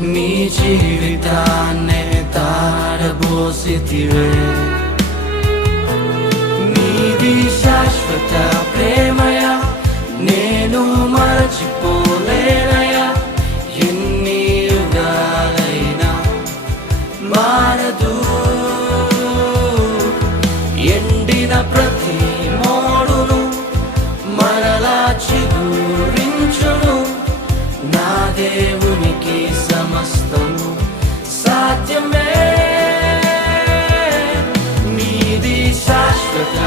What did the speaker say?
నీ జీవితాన్నే తారబోసితివే. నీది శాశ్వత ప్రేమయా, నేను మరచిపోలేనయా. ఎన్ని యుగాలైనా మారదు. ఎండిన ప్రతి మోడును మరలా చిగురించును. నా దేవునికి సమస్తము సాధ్యమే. నీది శాశ్వత